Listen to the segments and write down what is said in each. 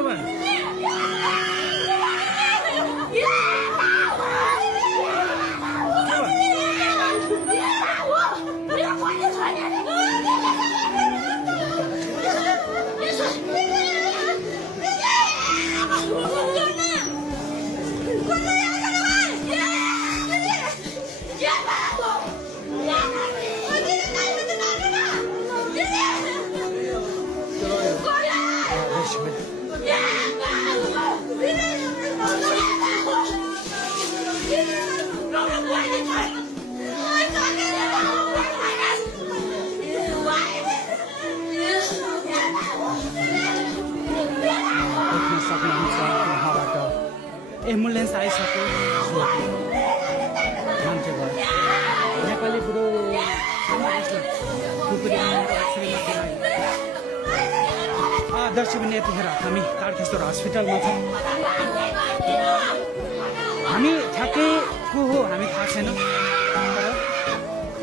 के भयो एम्बुलेन्स आइसक्यो मान्छे भयो नेपाली बुढो दर्शक यतिखेर हामी तारकेश्वर हस्पिटलमा छौँ हामी ठ्याक्कै को हो हामी थाहा छैन तर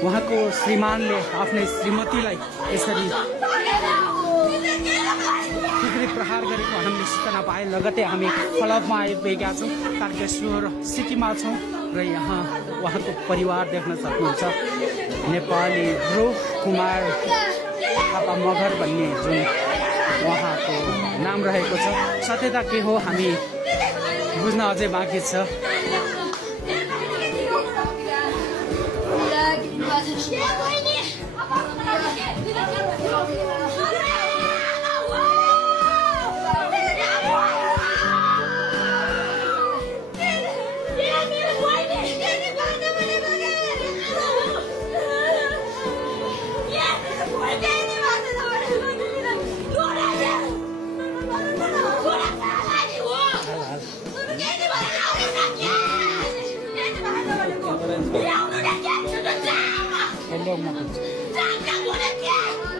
उहाँको श्रीमानले आफ्नै श्रीमतीलाई यसरी प्रहार गरेको हामीले सूचना पाए लगतै हामी फलपमा आइपुगेका छौँ तारकेश्वर सिटीमा छौँ र यहाँ उहाँको परिवार देख्न सक्नुहुन्छ नेपाली ध्रुव कुमार थापा मगर भन्ने जुन उहाँको नाम रहेको छ सत्यता के हो हामी बुझ्न अझै बाँकी छ